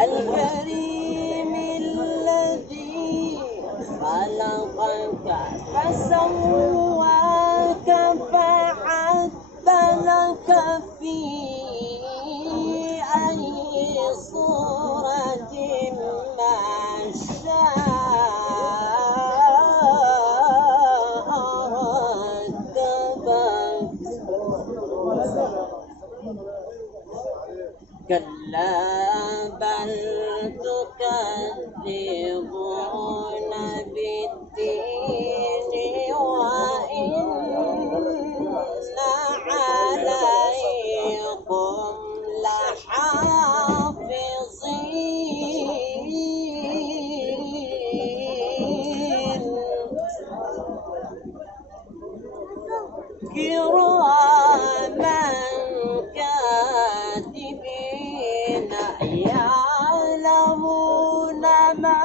الكريم الذي خلقك فسواك فعدلك في أي صورة ما شاء ركبك. كلا بل تكذبون بالدين وإن عليكم لحافظين كراما كاتبين يعلمون ما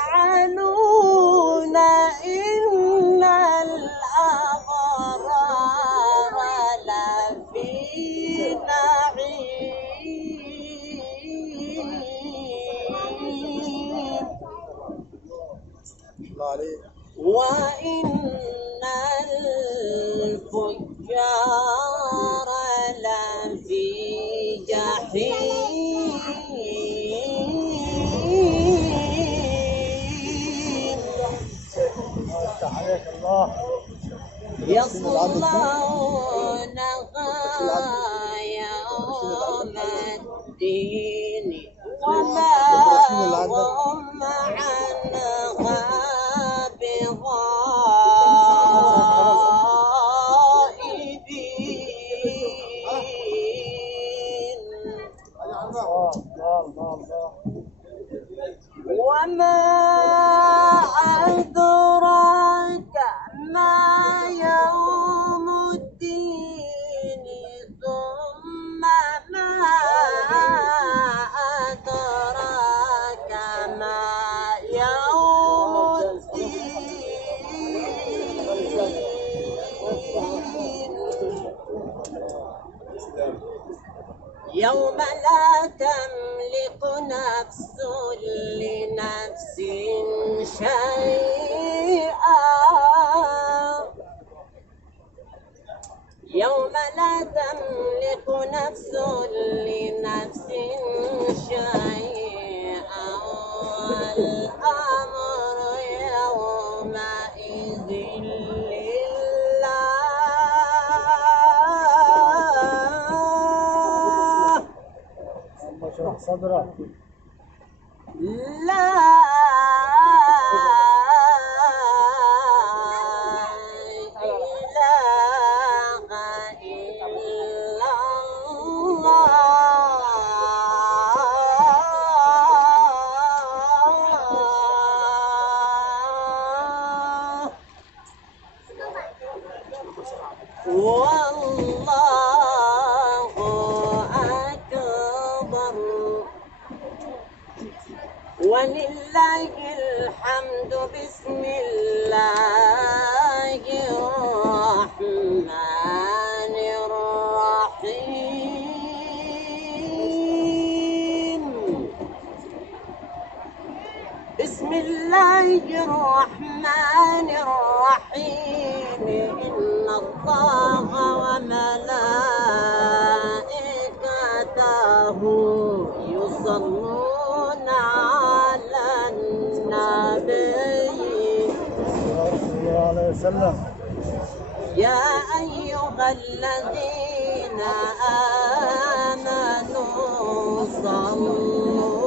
تفعلون إن الأبرار لفي نعيم وإن الفجار لفي جحيم يصلونها يوم الدين وما هم عنها بغائبين. وما أدراك ما يوم الدين ثم ما أدراك ما يوم الدين يوم لا تملك نفس لنفس شيئا يوم لا تملك نفس لنفس شيئا والأمر يومئذ لله. اشرح صدرك. لا والله أكبر ولله الحمد. بسم الله الرحمن الرحيم. بسم الله الرحمن الرحيم. إن الله وملائكته يصلون على النبي صلى الله عليه وسلم. يا أيها الذين آمنوا صلوا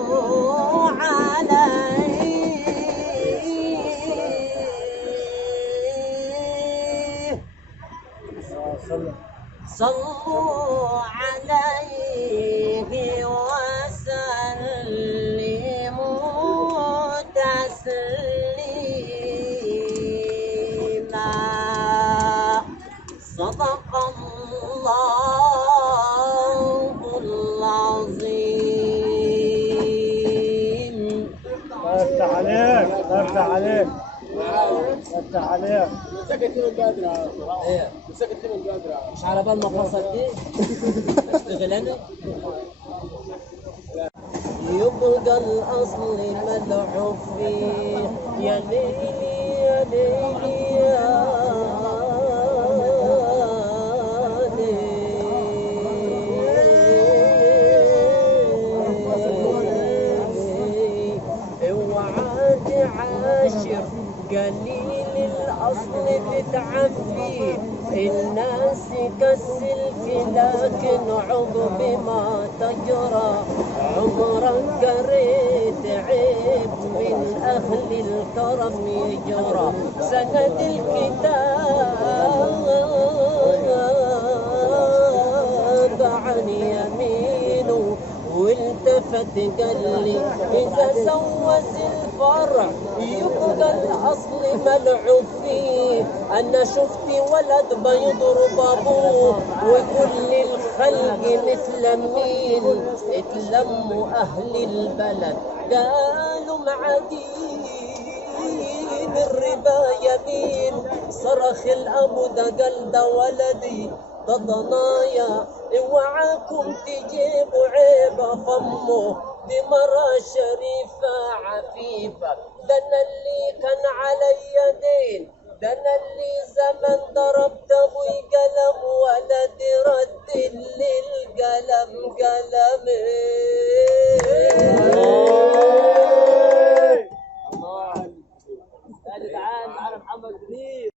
عليه صلوا عليه وسلموا تسليما صدق الله العظيم. الله يفتح عليك، الله يفتح عليك، الله يفتح عليك. مسكت من بدري. ايه مسكت من بدري. مش على بال ما فصل دي اشتغل انا. يبقى الأصل ملعوب فيه يا ليلي يا ليلي يا ليلي اوعى تعاشر قليل الأصل تتعفي الناس كالسلك لكن عض بما تجرى عمرك قريت عيب من أهل الكرم يجرى سند الكتاب عن يمينه والتفت قال لي إذا سوس الفرع يبقى الأصل ملعوب فيه أنا شفت ولد بيضرب أبوه وكل الخلق متلمين اتلموا أهل البلد قالوا معدين الربا يمين صرخ الأبو ده قال ده ولدي ده ضنايا اوعاكم تجيبوا عيبة فمه دي مرة شريفة عفيفة ده انا اللي كان علي دين ده انا اللي زمن ضربت ابوي قلم ولدي رد لي القلم قلمي. الله يا جدعان معنا محمد منير.